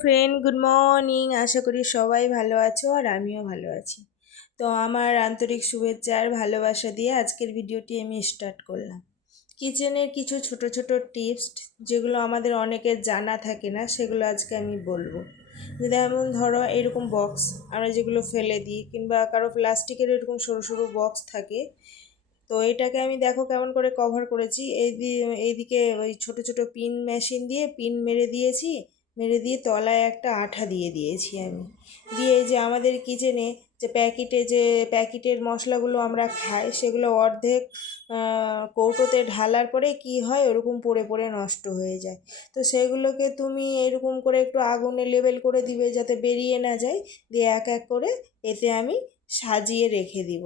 Friend good morning আশা করি সবাই ভালো আছো আর আমিও ভালো আছি। তো আমার আন্তরিক শুভেচ্ছা আর ভালোবাসা দিয়ে আজকের ভিডিওটি আমি স্টার্ট করলাম। কিচেনের কিছু ছোট ছোট টিপস যেগুলো আমাদের অনেকের জানা থাকে না, সেগুলো আজকে আমি বলব। যেমন ধরো এরকম বক্স আমরা যেগুলো ফেলে দিই কিংবা কারও প্লাস্টিকের এরকম সরু সরু বক্স থাকে, তো এটাকে আমি দেখো কেমন করে কভার করেছি। এই এইদিকে ওই ছোট ছোট পিন মেশিন দিয়ে পিন মেরে দিয়েছি। মেরে দিয়ে তলায় একটা আঠা দিয়ে দিয়েছি আমি। দিয়ে যে আমাদের কিচেনে যে প্যাকেটে যে প্যাকেটের মশলাগুলো আমরা খাই, সেগুলো অর্ধেক কৌটোতে ঢালার পরে কি হয় ওরকম পড়ে পড়ে নষ্ট হয়ে যায়। তো সেগুলোকে তুমি এরকম করে একটু আগুনে লেবেল করে দিবে যাতে বেরিয়ে না যায়। দিয়ে এক এক করে এতে আমি সাজিয়ে রেখে দিব।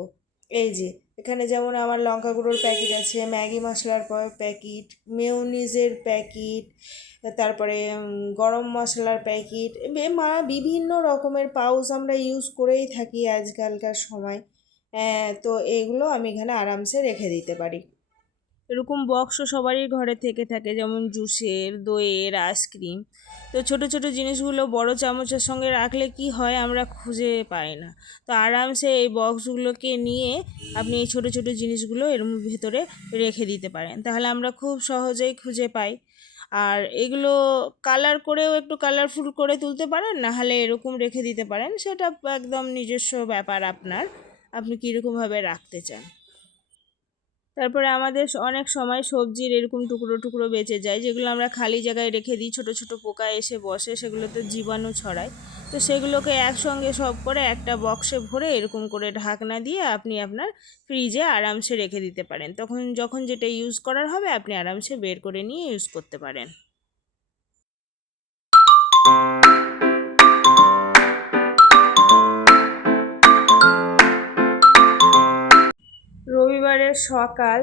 এই যে এখানে যেমন আমার লঙ্কা গুঁড়োর প্যাকেট আছে, ম্যাগি মশলার প্যাকেট মেউনিজের প্যাকেট, তারপরে গরম মশলার প্যাকেট মা, বিভিন্ন রকমের পাউচ আমরা ইউজ করেই থাকি আজকালকার সময়। তো এগুলো আমি এখানে আরামসে রেখে দিতে পারি। এরকম বক্সও সবারই ঘরে থেকে থাকে, যেমন জুসের, দইয়ের আইসক্রিম তো ছোট ছোট জিনিসগুলো বড় চামচের সঙ্গে রাখলে কি হয় আমরা খুঁজে পাই না। তো আরামসে এই বক্সগুলোকে নিয়ে আপনি এই ছোট ছোট জিনিসগুলো এর ভেতরে রেখে দিতে পারেন। তাহলে আমরা খুব সহজেই খুঁজে পাই। আর এগুলো কালার করেও একটু কালারফুল করে তুলতে পারেন, না হলে এরকম রেখে দিতে পারেন, সেটা একদম নিজস্ব ব্যাপার আপনার। আপনি কীরকমভাবে রাখতে চান। তারপরে আমাদের অনেক সময় সবজির এরকম টুকরো টুকরো বেঁচে যায়, যেগুলো আমরা খালি জায়গায় রেখে দিই, ছোটো ছোটো পোকা এসে বসে সেগুলো তো জীবাণু ছড়ায়। তো সেগুলোকে একসঙ্গে সব করে একটা বক্সে ভরে এরকম করে ঢাকনা দিয়ে আপনি আপনার ফ্রিজে আরামসে রেখে দিতে পারেন। তখন যখন যেটা ইউজ করার হবে, আপনি আরামসে বের করে নিয়ে ইউজ করতে পারেন। রবিবারের সকাল,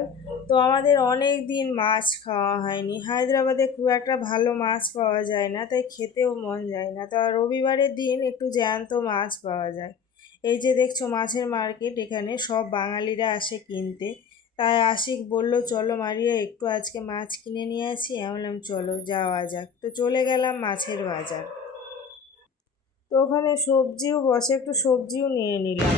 তো আমাদের অনেক দিন মাছ খাওয়া হয়নি। হায়দ্রাবাদে খুব একটা ভালো মাছ পাওয়া যায় না, তাই খেতেও মন যায় না। তো রবিবারের দিন একটু জ্যান্ত মাছ পাওয়া যায়। এই যে দেখছ মাছের মার্কেট, এখানে সব বাঙালিরা আসে কিনতে। তাই আশিক বলল, চলো মারিয়া, একটু আজকে মাছ কিনে নিয়ে আসি। আমি বললাম, চলো, যাওয়া যাক। তো চলে গেলাম মাছের বাজার। তো ওখানে সবজিও বসে, একটু সবজিও নিয়ে নিলাম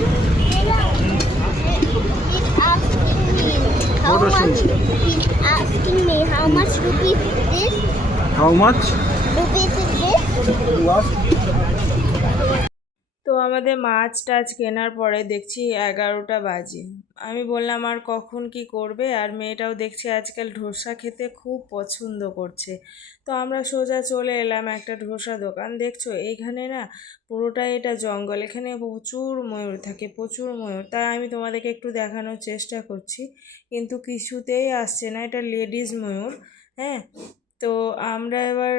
How What much? is? He's asking me how much rupees is this? How much? Rupees is this? Ask. তো আমাদের মাছ টাছ কেনার পরে দেখছি এগারোটা বাজে আমি বললাম, আর কখন কি করবে? আর মেয়েটাও দেখছি আজকাল ধোসা খেতে খুব পছন্দ করছে। তো আমরা সোজা চলে এলাম একটা ধোসা দোকান। দেখছ এইখানে না পুরোটাই এটা জঙ্গল। এখানে প্রচুর ময়ূর থাকে, প্রচুর ময়ূর। তাই আমি তোমাদেরকে একটু দেখানোর চেষ্টা করছি। কিন্তু কিছুতেই আসছে না, এটা লেডিস ময়ূর হ্যাঁ? তো আমরা এবার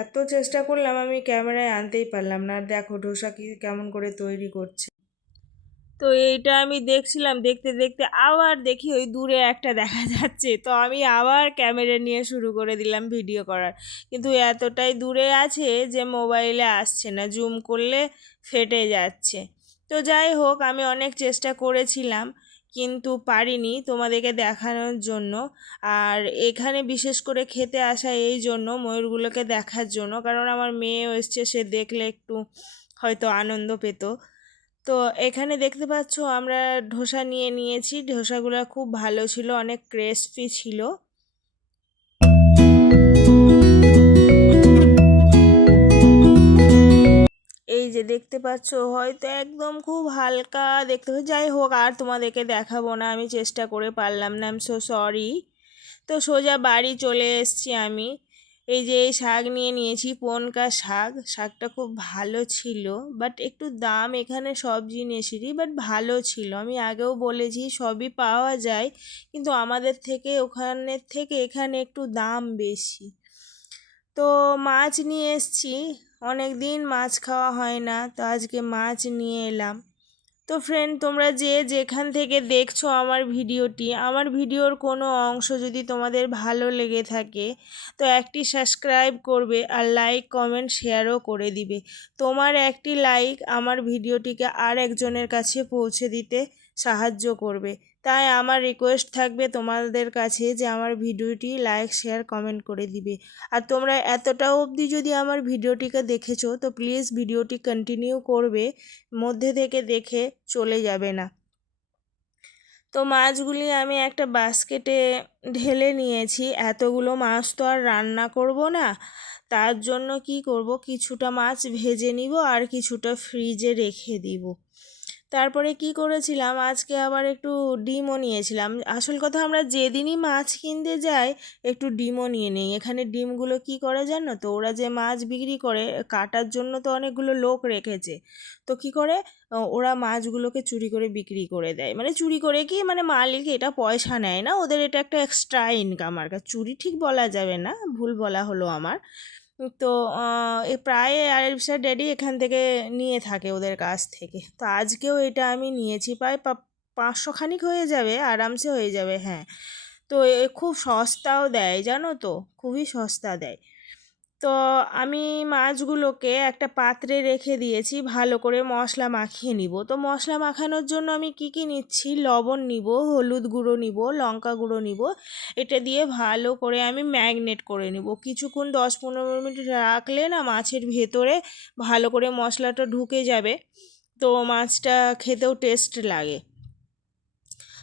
এত চেষ্টা করলাম, আমি ক্যামেরায় আনতেই পারলাম না। আর দেখো ডোসা কি, কেমন করে তৈরি করছে। তো এইটা আমি দেখছিলাম, দেখতে দেখতে আবার দেখি ওই দূরে একটা দেখা যাচ্ছে। তো আমি আবার ক্যামেরা নিয়ে শুরু করে দিলাম ভিডিও করার। কিন্তু এতটাই দূরে আছে যে মোবাইলে আসছে না, জুম করলে ফেটে যাচ্ছে। তো যাই হোক, আমি অনেক চেষ্টা করেছিলাম কিন্তু পারিনি তোমাদেরকে দেখানোর জন্য। আর এখানে বিশেষ করে খেতে আসা এই জন্য, ময়ূরগুলোকে দেখার জন্য। কারণ আমার মেয়েও এসছে, সে দেখলে একটু হয়তো আনন্দ পেত। তো এখানে দেখতে পাচ্ছ আমরা ধোসা নিয়ে নিয়েছি। ধোসাগুলো খুব ভালো ছিল, অনেক ক্রেসপি ছিল। এই যে দেখতে পাচ্ছ, হয়তো একদম খুব হালকা দেখতে যাই হোক, আর তোমাদেরকে দেখাবো না, আমি চেষ্টা করে পারলাম না আমি সো সরি তো সোজা বাড়ি চলে এসছি আমি। এই যে এই শাক নিয়ে নিয়েছি, পনকা শাক। শাকটা খুব ভালো ছিল বাট একটু দাম এখানে সব জিনিসেরই বাট ভালো ছিল। আমি আগেও বলেছি সবই পাওয়া যায়, কিন্তু আমাদের থেকে ওখানের থেকে এখানে একটু দাম বেশি। তো মাছ নিয়ে এসছি অনেক দিন মাছ খাওয়া হয় না, তো আজকে মাছ নিয়ে এলাম। তো ফ্রেন্ড তোমরা যে যেখান থেকে দেখছ আমার ভিডিওটি, আমার ভিডিওর কোনো অংশ যদি তোমাদের ভালো লেগে থাকে, তো একটি সাবস্ক্রাইব করবে আর লাইক কমেন্ট শেয়ারও করে দিবে। তোমার একটি লাইক আমার ভিডিওটিকে আর একজনের কাছে পৌঁছে দিতে সাহায্য করবে। তাই আমার রিকোয়েস্ট থাকবে তোমাদের কাছে যে আমার ভিডিওটি লাইক শেয়ার কমেন্ট করে দিবে। আর তোমরা এতটা অবধি যদি আমার ভিডিওটিকে দেখেছ, তো প্লিজ ভিডিওটি কন্টিনিউ করবে, মধ্যে থেকে দেখে চলে যাবে না। তো মাছগুলি আমি একটা বাস্কেটে ঢেলে নিয়েছি, এতগুলো মাছ তো আর রান্না করব না। তার জন্য কি করব, কিছুটা মাছ ভেজে নিব আর কিছুটা ফ্রিজে রেখে দিব। তারপরে কি করেছিলাম? আজকে আবার একটু ডিমও নিয়েছিলাম। আসল কথা আমরা যেদিনই মাছ কিনতে যাই, একটু ডিমও নিয়ে নিই। এখানে ডিমগুলো কি করে জানো তো? ওরা যে মাছ বিক্রি করে, কাটার জন্য তো অনেকগুলো লোক রেখেছে। তো কি করে? ওরা মাছগুলোকে চুরি করে বিক্রি করে দেয়। মানে চুরি করে কি? মানে মালিক এটা পয়সা নেয় না। ওদের এটা একটা এক্সট্রা ইনকাম আর চুরি ঠিক বলা যাবে না, ভুল বলা হলো আমার। তো প্রায় আরিফসা ড্যাডি এখান থেকে নিয়ে থাকে ওদের কাছ থেকে। তো আজকেও এটা আমি নিয়েছি, প্রায় পাঁচশো খানিক হয়ে যাবে, আরামসে হয়ে যাবে হ্যাঁ। তো এ, খুব সস্তাও দেয়, জানো তো? খুবই সস্তা দেয়। তো আমি মাছগুলোকে একটা পাত্রে রেখে দিয়েছি, ভালো করে মশলা মাখিয়ে নিব। তো মশলা মাখানোর জন্য আমি কি কি নিচ্ছি? লবণ নিব, হলুদ গুঁড়ো নিব, লঙ্কা গুঁড়ো নিব। এটা দিয়ে ভালো করে আমি ম্যাগনেট করে নিব। কিছুক্ষণ দশ পনেরো মিনিট রাখলে না মাছের ভেতরে ভালো করে মশলাটা ঢুকে যাবে। তো মাছটা খেতেও টেস্ট লাগে।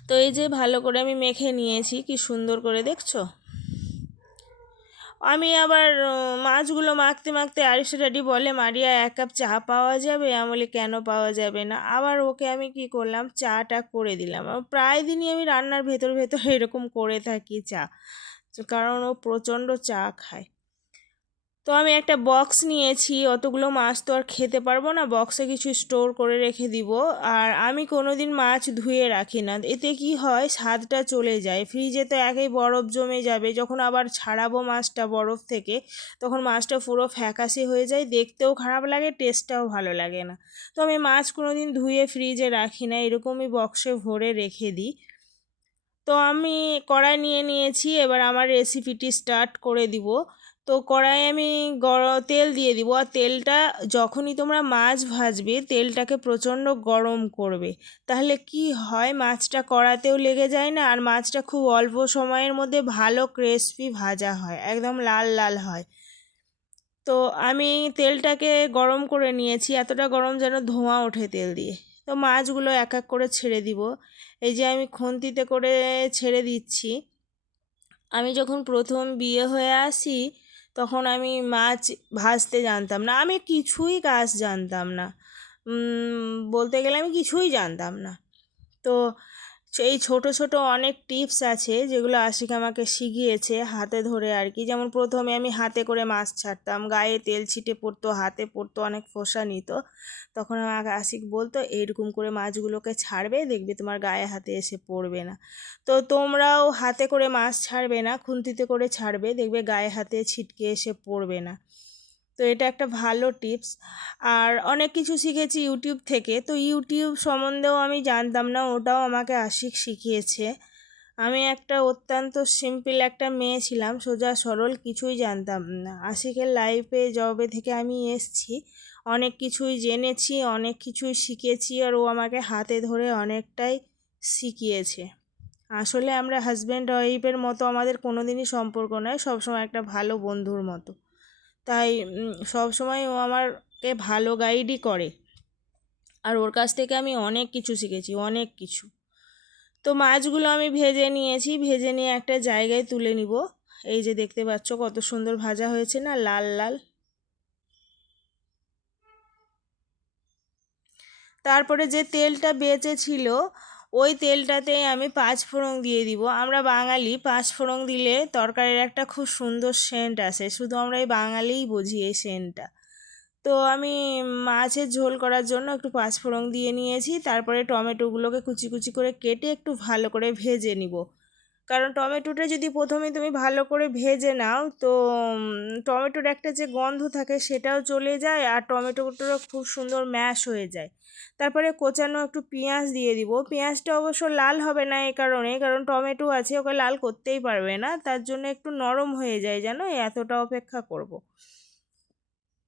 তো এই যে ভালো করে আমি মেখে নিয়েছি, কি সুন্দর করে দেখছ? আমি আবার মাছগুলো মাখতে মাখতে আরিফা বলে, মারিয়া, এক কাপ চা পাওয়া যাবে? আমি বলি, কেন পাওয়া যাবে না? আবার ওকে আমি কি করলাম, চাটা করে দিলাম। প্রায় দিনই আমি রান্নার ভেতর ভেতর এরকম করে থাকি চা। কারণ ও প্রচণ্ড চা খায়। তো আমি একটা বক্স নিয়েছি, অতগুলো মাছ তো আর খেতে পারব না বক্সে কিছু স্টোর করে রেখে দিব। আর আমি কোনো দিন মাছ ধুয়ে রাখি না। এতে কি হয়, স্বাদটা চলে যায়। ফ্রিজে তো একেই বরফ জমে যাবে, যখন আবার ছাড়াবো মাছটা বরফ থেকে, তখন মাছটা পুরো ফ্যাকাশে হয়ে যায়, দেখতেও খারাপ লাগে টেস্টটাও ভালো লাগে না। তো আমি মাছ কোনো দিন ধুয়ে ফ্রিজে রাখি না, এরকমই বক্সে ভরে রেখে দিই। তো আমি কড়াই নিয়ে নিয়েছি, এবার আমার রেসিপিটি স্টার্ট করে দিব। তো কড়াই আমি গরম তেল দিয়ে দিব। আর তেলটা যখনই তোমরা মাছ ভাজবে, তেলটাকে প্রচণ্ড গরম করবে। তাহলে কি হয়, মাছটা কড়াতেও লেগে যায় না, আর মাছটা খুব অল্প সময়ের মধ্যে ভালো ক্রিসপি ভাজা হয়, একদম লাল লাল হয়। তো আমি তেলটাকে গরম করে নিয়েছি, এতটা গরম যেন ধোঁয়া ওঠে তেল দিয়ে। তো মাছগুলো এক এক করে ছেড়ে দিব। এই যে আমি খুন্তিতে করে ছেড়ে দিচ্ছি। আমি যখন প্রথম বিয়ে হয়ে আসি তখন আমি মাছ ভাজতে জানতাম না। আমি কিছুই কাজ জানতাম না। বলতে গেলে আমি কিছুই জানতাম না। তো এই ছোট ছোট অনেক টিপস আছে যেগুলো আশিক আমাকে শিখিয়েছে হাতে ধরে আর কি। যেমন প্রথমে আমি হাতে করে মাছ ছাড়তাম, গায়ে তেল ছিটে পড়তো, হাতে পড়তো অনেক ফোসা নিত। তখন আমাকে আশিক বলতো এইরকম করে মাছগুলোকে ছাড়বে, দেখবে তোমার গায়ে হাতে এসে পড়বে না। তো তোমরাও হাতে করে মাছ ছাড়বে না, খুন্তিতে করে ছাড়বে, দেখবে গায়ে হাতে ছিটকে এসে পড়বে না। তো এটা একটা ভালো টিপস। আর অনেক কিছু শিখেছি ইউটিউব থেকে। তো ইউটিউব সম্বন্ধেও আমি জানতাম না, ওটাও আমাকে আশিক শিখিয়েছে। আমি একটা অত্যন্ত সিম্পল একটা মেয়ে ছিলাম, সোজা সরল, কিছুই জানতাম না। আশিকের লাইফে জবে থেকে আমি এসছি। অনেক কিছুই জেনেছি, অনেক কিছুই শিখেছি, আর ও আমাকে হাতে ধরে অনেকটাই শিখিয়েছে। আসলে আমরা হাজব্যান্ড ওয়াইফের মতো আমাদের কোনো দিনই সম্পর্ক নয়, সবসময় একটা ভালো বন্ধুর মতো। তাই সব সময় ও আমাকে ভালো গাইডই করে। আর ওর কাছ থেকে আমি অনেক কিছু শিখেছি, অনেক কিছু। তো মাছগুলো আমি ভেজে নিয়েছি, ভেজে নিয়ে একটা জায়গায় তুলে নিব। এই যে দেখতে পাচ্ছ কত সুন্দর ভাজা হয়েছে না, লাল লাল। তারপরে যে তেলটা বেঁচে ছিল ওই তেলটাতেই আমি পাঁচ ফোড়ন দিয়ে দিব। আমরা বাঙালি পাঁচ ফোড়ন দিলে তরকারির একটা খুব সুন্দর সেন্ট আসে। শুধু আমরা এই বাঙালিই বুঝি এই সেন্টটা। তো আমি মাছের ঝোল করার জন্য একটু পাঁচ ফোড়ন দিয়ে নিয়েছি। তারপরে টমেটোগুলোকে কুচি কুচি করে কেটে একটু ভালো করে ভেজে নিব। কারণ টমেটোটা যদি প্রথমে তুমি ভালো করে ভেজে নাও, তো টমেটোর একটা যে গন্ধ থাকে সেটাও চলে যায় আর টমেটোটা খুব সুন্দর ম্যাশ হয়ে যায়। তারপরে কোচানো একটু পেঁয়াজ দিয়ে দিব। পেঁয়াজটা অবশ্য লাল হবে না এই কারণে, কারণ টমেটো আছে, ওকে লাল করতেই পারবে না। তার জন্য একটু নরম হয়ে যায় জানো এতটা অপেক্ষা করব।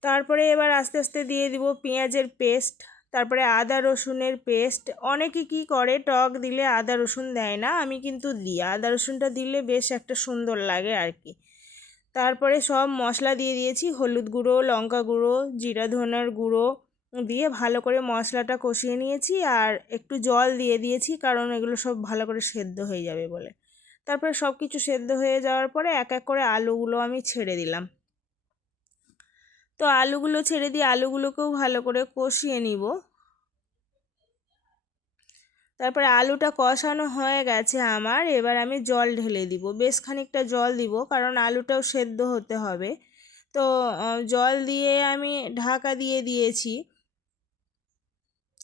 তারপরে এবার আস্তে আস্তে দিয়ে দিব পেঁয়াজের পেস্ট। তারপরে আদা রসুনের পেস্ট, অনেকে কি করে, টক দিলে আদা রসুন দেয় না, আমি কিন্তু দিই। আদা রসুনটা দিলে বেশ একটা সুন্দর লাগে আর কি তারপরে সব মশলা দিয়ে দিয়েছি, হলুদ গুঁড়ো, লঙ্কা গুঁড়ো, জিরা ধনার গুঁড়ো দিয়ে ভালো করে মশলাটা কষিয়ে নিয়েছি আর একটু জল দিয়ে দিয়েছি কারণ এগুলো সব ভালো করে সেদ্ধ হয়ে যাবে বলে। তারপরে সব কিছু সেদ্ধ হয়ে যাওয়ার পরে এক এক করে আলুগুলো আমি ছেড়ে দিলাম। তো আলুগুলো ছেড়ে দিয়ে আলুগুলোকেও ভালো করে কষিয়ে নিব। তারপরে আলুটা কষানো হয়ে গেছে আমার, এবার আমি জল ঢেলে দিব। বেশ খানিকটা জল দিব, কারণ আলুটাও সেদ্ধ হতে হবে। তো জল দিয়ে আমি ঢাকা দিয়ে দিয়েছি।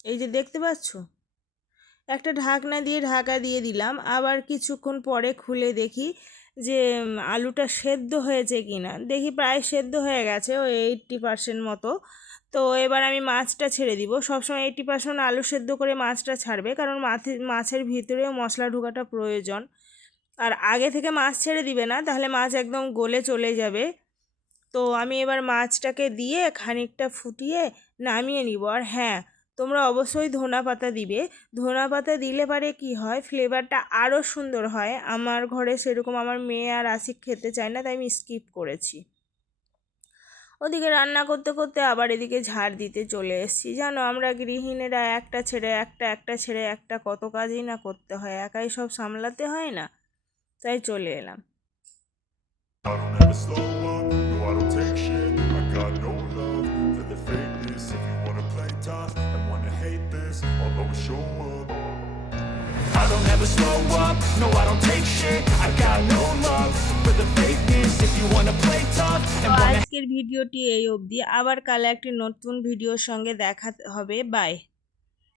এই যে দেখতে পাচ্ছ? একটা ঢাকনা দিয়ে ঢাকা দিয়ে দিলাম। আবার কিছুক্ষণ পরে খুলে দেখি যে আলুটা সেদ্ধ হয়েছে কি না দেখি প্রায় সেদ্ধ হয়ে গেছে, ওই এইট্টি পার্সেন্ট মতো। তো এবার আমি মাছটা ছেড়ে দিব। সবসময় এইট্টি পার্সেন্ট আলু সেদ্ধ করে মাছটা ছাড়বে, কারণ মাছের মাছের ভিতরেও মশলা ঢোকাটা প্রয়োজন। আর আগে থেকে মাছ ছেড়ে দিবে না, তাহলে মাছ একদম গলে চলে যাবে। তো আমি এবার মাছটাকে দিয়ে খানিকটা ফুটিয়ে নামিয়ে নিব। আর হ্যাঁ তোমরা অবশ্যই ধনা পাতা দিবে। ধনা পাতা দিলে পারে কি হয়? ফ্লেভারটা আরও সুন্দর হয়। আমার ঘরে সেরকম আমার মেয়ে আর আশিক খেতে চায় না, তাই আমি স্কিপ করেছি। ওদিকে রান্না করতে করতে আবার এদিকে ঝাড় দিতে চলে এসেছি। জানো, আমরা গৃহিণীরা একটা ছেড়ে একটা একটা ছেড়ে একটা কত কাজই না করতে হয়। একাই সব সামলাতে হয় না, তাই চলে এলাম। I don't ever slow up, no I don't take shit I got no love for the fakeness If you wanna play tough and wanna আজকের ভিডিওটি এই অবধি আবার কাল একটি নতুন ভিডিওর সঙ্গে দেখা হবে বাই